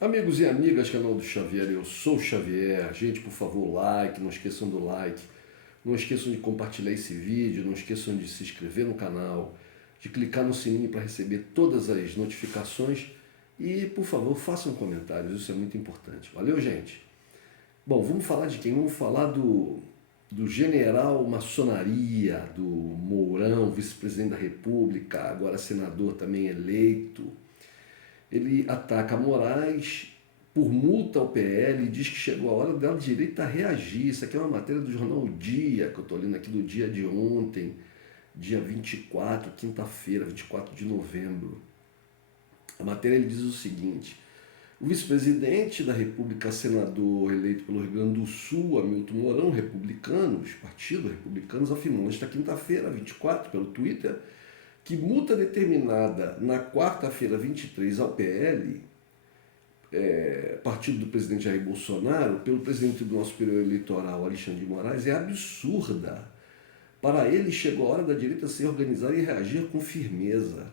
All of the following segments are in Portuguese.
Amigos e amigas, canal do Xavier, eu sou o Xavier. Gente, por favor, like, não esqueçam do like. Não esqueçam de compartilhar esse vídeo, não esqueçam de se inscrever no canal, de clicar no sininho para receber todas as notificações e, por favor, façam comentários, isso é muito importante. Valeu, gente? Bom, vamos falar de quem? Vamos falar do general maçonaria, do Mourão, vice-presidente da República, agora senador também eleito. Ele ataca Moraes por multa ao PL e diz que chegou a hora dela direita a reagir. Isso aqui é uma matéria do jornal O Dia, que eu estou lendo aqui do dia de ontem, dia 24, quinta-feira, 24 de novembro. A matéria ele diz o seguinte: o vice-presidente da República, senador eleito pelo Rio Grande do Sul, Hamilton Mourão, republicanos, partido republicanos, afirmou nesta quinta-feira, 24, pelo Twitter, que multa determinada na quarta-feira 23 ao PL, partido do presidente Jair Bolsonaro, pelo presidente do Tribunal Superior Eleitoral, Alexandre de Moraes, é absurda. Para ele, chegou a hora da direita se organizar e reagir com firmeza.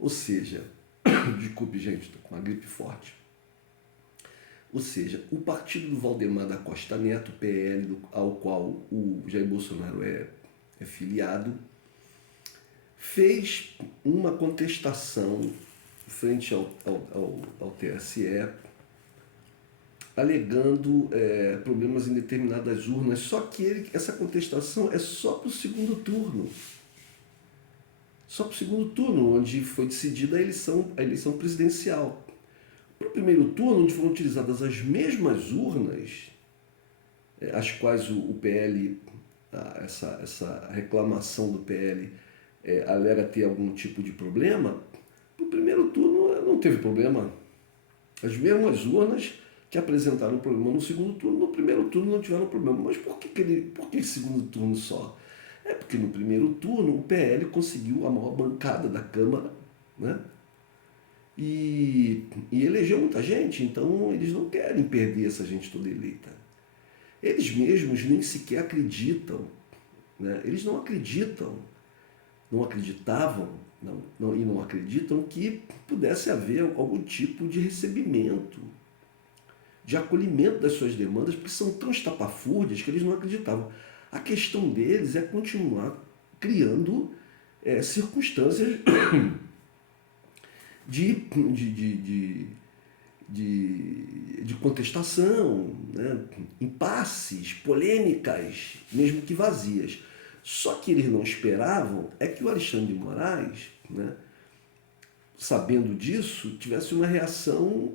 Ou seja, desculpe, gente, estou com uma gripe forte. Ou seja, o partido do Valdemar da Costa Neto, PL, ao qual o Jair Bolsonaro é filiado, fez uma contestação frente ao TSE, alegando problemas em determinadas urnas, só que essa contestação é só para o segundo turno. Só para o segundo turno, onde foi decidida a eleição presidencial. Para o primeiro turno, onde foram utilizadas as mesmas urnas, as quais o PL, essa reclamação do PL alega ter algum tipo de problema, no primeiro turno não teve problema. As mesmas urnas que apresentaram problema no segundo turno, no primeiro turno não tiveram problema. Mas por que segundo turno só? É porque no primeiro turno o PL conseguiu a maior bancada da Câmara, né? E elegeu muita gente, então eles não querem perder essa gente toda eleita. Eles mesmos nem sequer acreditam, né? Eles não acreditam, não acreditavam e não acreditam que pudesse haver algum tipo de recebimento, de acolhimento das suas demandas, porque são tão estapafúrdias que eles não acreditavam. A questão deles é continuar criando circunstâncias de contestação, né? Impasses, polêmicas, mesmo que vazias. Só que eles não esperavam é que o Alexandre de Moraes, né, sabendo disso, tivesse uma reação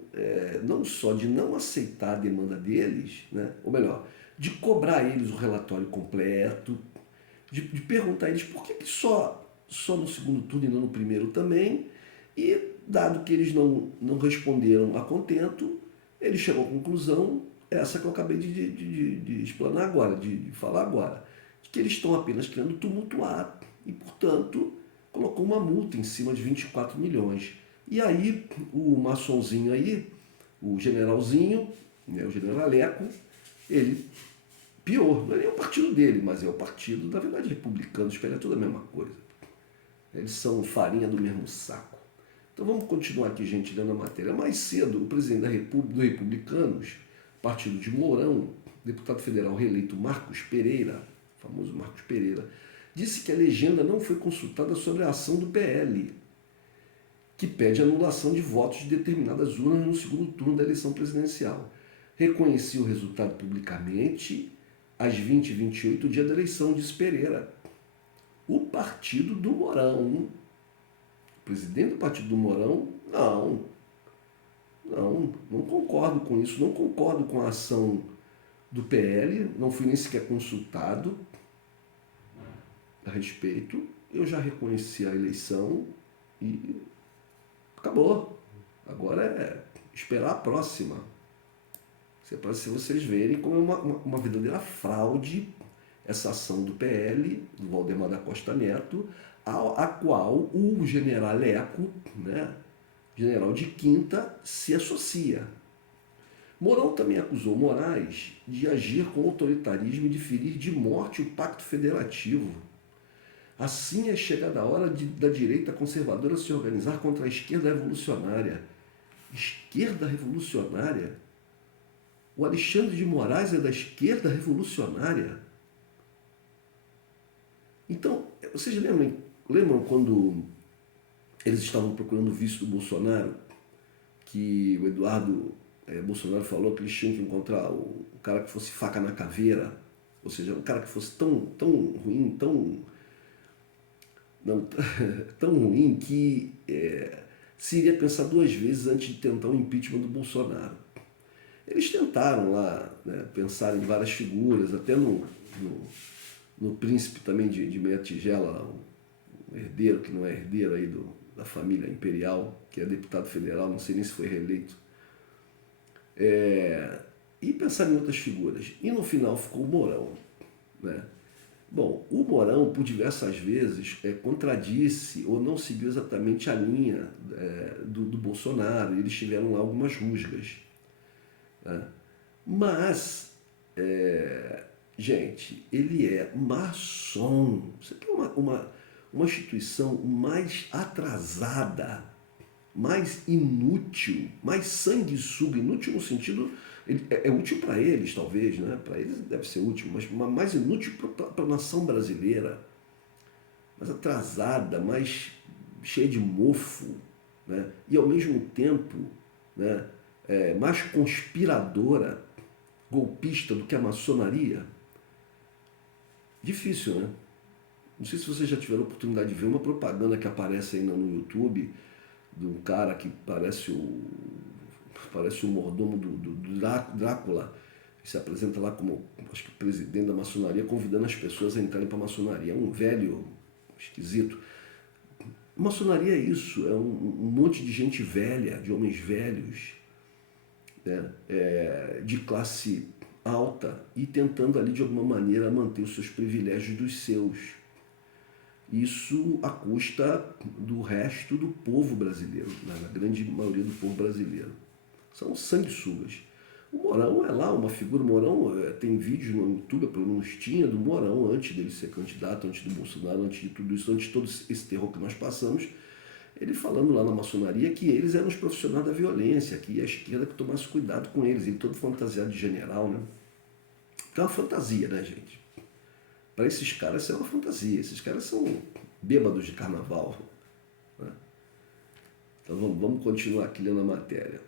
não só de não aceitar a demanda deles, né, ou melhor, de cobrar eles o relatório completo, de perguntar a eles por que só no segundo turno e não no primeiro também, e dado que eles não responderam a contento, ele chegou à conclusão, essa que eu acabei de explanar agora, de falar agora, de que eles estão apenas querendo tumultuar e, portanto, colocou uma multa em cima de 24 milhões. E aí o maçonzinho aí, o generalzinho, né, o generaleco, ele pior, não é nem o partido dele, mas é o partido, na verdade, republicanos, que é tudo a mesma coisa. Eles são farinha do mesmo saco. Então vamos continuar aqui, gente, lendo a matéria. Mais cedo, o presidente da República, do Republicanos, partido de Mourão, deputado federal reeleito Marcos Pereira, famoso Marcos Pereira, disse que a legenda não foi consultada sobre a ação do PL, que pede anulação de votos de determinadas urnas no segundo turno da eleição presidencial. Reconhecia o resultado publicamente às 20h28, dia da eleição, disse Pereira. O partido do Mourão, o presidente do partido do Mourão, não concordo com isso, não concordo com a ação do PL, não fui nem sequer consultado a respeito, eu já reconheci a eleição e acabou. Agora é esperar a próxima. Para vocês verem como é uma verdadeira fraude essa ação do PL, do Valdemar da Costa Neto, a qual o generaleco, né, general de quinta, se associa. Mourão também acusou Moraes de agir com autoritarismo e de ferir de morte o pacto federativo. Assim é chegada a hora da direita conservadora se organizar contra a esquerda revolucionária. Esquerda revolucionária? O Alexandre de Moraes é da esquerda revolucionária? Então, vocês lembram quando eles estavam procurando o vice do Bolsonaro, que o Eduardo Bolsonaro falou que eles tinham que encontrar o cara que fosse faca na caveira, ou seja, um cara que fosse tão ruim, não, tão ruim que se iria pensar duas vezes antes de tentar o impeachment do Bolsonaro. Eles tentaram lá, né, pensar em várias figuras, até no príncipe também de meia tigela, um herdeiro que não é herdeiro aí da família imperial, que é deputado federal, não sei nem se foi reeleito. E pensar em outras figuras. E no final ficou o Mourão, né? Bom, o Mourão, por diversas vezes, contradisse ou não seguiu exatamente a linha do Bolsonaro, e eles tiveram lá algumas rusgas. Né? Mas, gente, ele é maçom. Você quer uma instituição mais atrasada, mais inútil, mais sanguessuga, inútil no sentido, é útil para eles talvez, né? Para eles deve ser útil, mas mais inútil para a nação brasileira, mais atrasada, mais cheia de mofo, né? E ao mesmo tempo, né, mais conspiradora, golpista do que a maçonaria. Difícil, né? Não sei se vocês já tiveram a oportunidade de ver uma propaganda que aparece ainda no YouTube de um cara que parece o mordomo do Drácula, que se apresenta lá como, acho que presidente da maçonaria, convidando as pessoas a entrarem para a maçonaria. É um velho esquisito. Maçonaria é isso, é um monte de gente velha, de homens velhos, né, de classe alta e tentando ali de alguma maneira manter os seus privilégios dos seus. Isso à custa do resto do povo brasileiro, né? Na grande maioria do povo brasileiro. São sanguessugas. O Mourão é lá uma figura, o Mourão tem vídeos no YouTube, pelo menos tinha, do Mourão antes dele ser candidato, antes do Bolsonaro, antes de tudo isso, antes de todo esse terror que nós passamos, ele falando lá na maçonaria que eles eram os profissionais da violência, que a esquerda que tomasse cuidado com eles, ele todo fantasiado de general, né? Que é uma fantasia, né, gente? Para esses caras isso é uma fantasia, esses caras são bêbados de carnaval. Né? Então vamos continuar aqui lendo a matéria.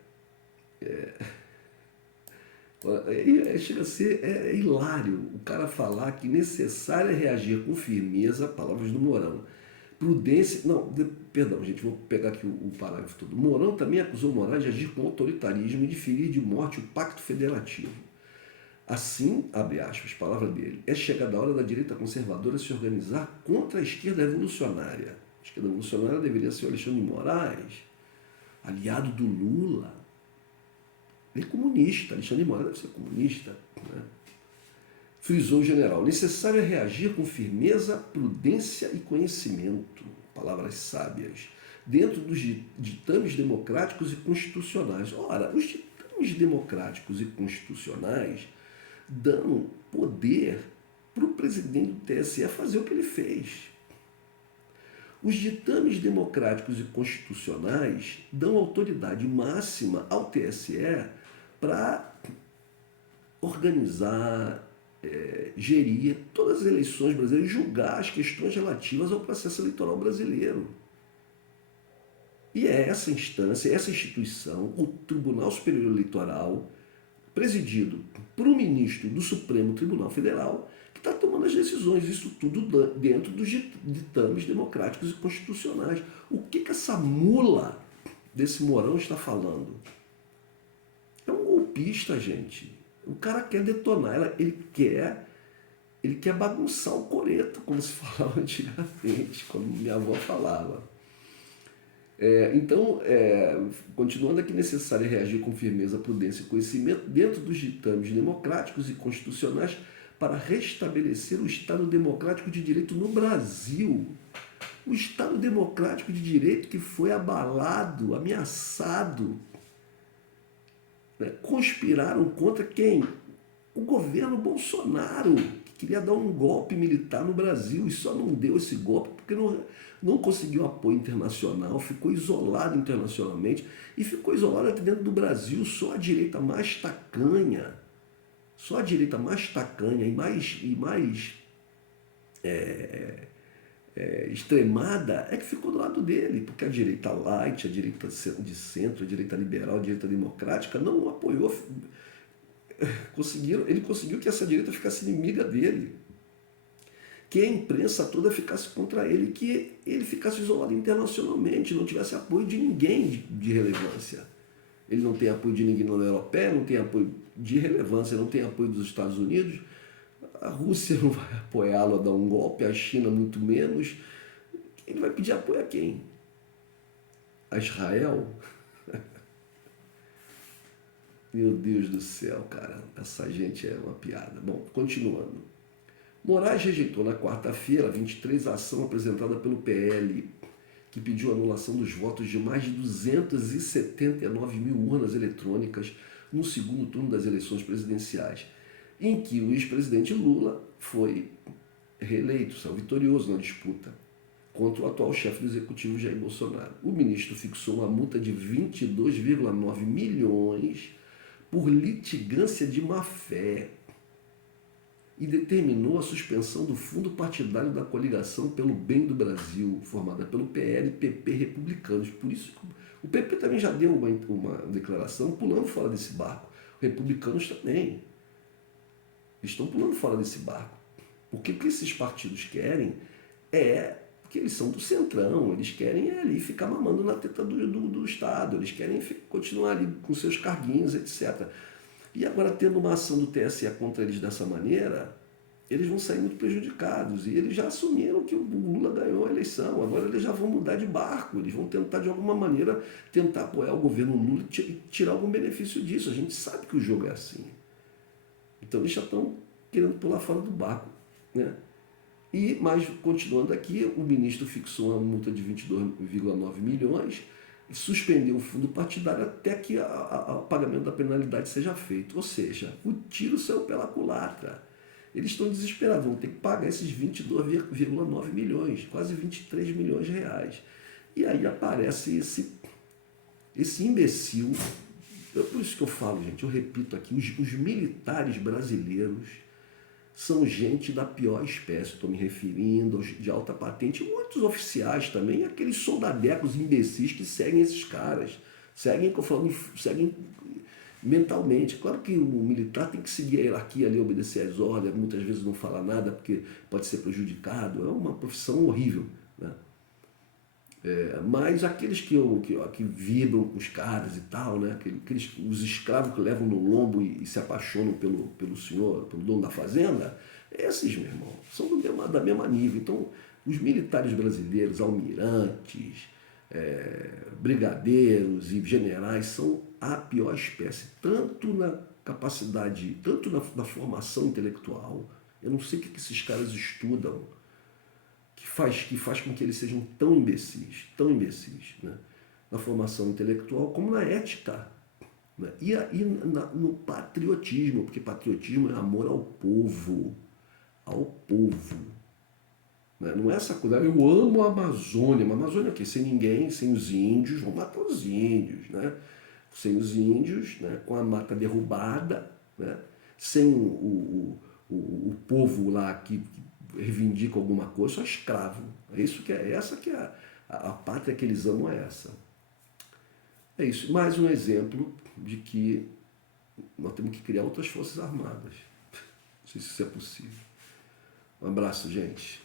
Chega a ser hilário o cara falar que necessário é reagir com firmeza, palavras do Mourão. Prudência. Não, perdão, gente, vou pegar aqui o parágrafo todo. Mourão também acusou Moraes de agir com autoritarismo e de ferir de morte o pacto federativo. Assim, abre aspas, palavra dele, é chegada a hora da direita conservadora se organizar contra a esquerda revolucionária. A esquerda revolucionária deveria ser o Alexandre de Moraes, aliado do Lula. Ele é comunista, Alexandre de Moraes deve ser comunista. Né? Frisou o general, necessário é reagir com firmeza, prudência e conhecimento, palavras sábias, dentro dos ditames democráticos e constitucionais. Ora, os ditames democráticos e constitucionais dão poder para o presidente do TSE fazer o que ele fez. Os ditames democráticos e constitucionais dão autoridade máxima ao TSE para organizar, gerir todas as eleições brasileiras e julgar as questões relativas ao processo eleitoral brasileiro. E é essa instância, essa instituição, o Tribunal Superior Eleitoral, presidido por um ministro do Supremo Tribunal Federal, que está tomando as decisões, isso tudo dentro dos ditames democráticos e constitucionais. O que essa mula desse Mourão está falando? É um golpista, gente. O cara quer detonar, ele quer bagunçar o coreto, como se falava antigamente, como minha avó falava. Então, continuando aqui, necessário é reagir com firmeza, prudência e conhecimento dentro dos ditames democráticos e constitucionais para restabelecer o Estado Democrático de Direito no Brasil. O Estado Democrático de Direito que foi abalado, ameaçado. Né? Conspiraram contra quem? O governo Bolsonaro, que queria dar um golpe militar no Brasil e só não deu esse golpe porque não conseguiu apoio internacional, ficou isolado internacionalmente e ficou isolado aqui dentro do Brasil. Só a direita mais tacanha, e mais extremada é que ficou do lado dele, porque a direita light, a direita de centro, a direita liberal, a direita democrática não o apoiou. Ele conseguiu que essa direita ficasse inimiga dele, que a imprensa toda ficasse contra ele, que ele ficasse isolado internacionalmente, não tivesse apoio de ninguém de relevância. Ele não tem apoio de ninguém na União Europeia, não tem apoio de relevância, não tem apoio dos Estados Unidos, a Rússia não vai apoiá-lo a dar um golpe, a China muito menos. Ele vai pedir apoio a quem? A Israel? Meu Deus do céu, cara, essa gente é uma piada. Bom, continuando. Moraes rejeitou na quarta-feira, 23, a ação apresentada pelo PL, que pediu a anulação dos votos de mais de 279 mil urnas eletrônicas no segundo turno das eleições presidenciais, em que o ex-presidente Lula foi reeleito, saiu vitorioso na disputa contra o atual chefe do executivo Jair Bolsonaro. O ministro fixou uma multa de 22,9 milhões por litigância de má-fé e determinou a suspensão do fundo partidário da Coligação pelo Bem do Brasil, formada pelo PL, PP e Republicanos. Por isso, o PP também já deu uma declaração pulando fora desse barco. Os republicanos também estão pulando fora desse barco. Porque o que esses partidos querem é que eles são do centrão, eles querem ali ficar mamando na teta do Estado, eles querem continuar ali com seus carguinhos, etc. E agora, tendo uma ação do TSE contra eles dessa maneira, eles vão sair muito prejudicados. E eles já assumiram que o Lula ganhou a eleição, agora eles já vão mudar de barco, eles vão tentar de alguma maneira tentar apoiar o governo Lula e tirar algum benefício disso. A gente sabe que o jogo é assim. Então eles já estão querendo pular fora do barco, né? Mas, continuando aqui, o ministro fixou uma multa de 22,9 milhões e suspendeu o fundo partidário até que o pagamento da penalidade seja feito. Ou seja, o tiro saiu pela culatra. Eles estão desesperados, vão ter que pagar esses 22,9 milhões, quase 23 milhões de reais. E aí aparece esse imbecil. É por isso que eu falo, gente, eu repito aqui, os militares brasileiros são gente da pior espécie. Estou me referindo aos de alta patente, muitos oficiais também, aqueles soldadecos imbecis que seguem esses caras, seguem mentalmente. Claro que o militar tem que seguir a hierarquia ali, obedecer às ordens, muitas vezes não fala nada porque pode ser prejudicado, é uma profissão horrível, né? Mas aqueles que vibram com os caras e tal, né? Os escravos que levam no lombo e se apaixonam pelo senhor, pelo dono da fazenda, esses, meu irmão, são da mesma nível. Então, os militares brasileiros, almirantes, brigadeiros e generais são a pior espécie, tanto na capacidade, tanto na formação intelectual. Eu não sei o que esses caras estudam, que faz com que eles sejam tão imbecis, né? Na formação intelectual, como na ética, né? E no patriotismo, porque patriotismo é amor ao povo, né? Não é essa coisa, eu amo a Amazônia, mas a Amazônia é o quê? Sem ninguém, sem os índios, vão matar os índios, né? Sem os índios, né? Com a mata derrubada, né? Sem o povo lá que reivindica alguma coisa, só escravo. Essa que é a pátria que eles amam, é essa. É isso. Mais um exemplo de que nós temos que criar outras forças armadas. Não sei se isso é possível. Um abraço, gente.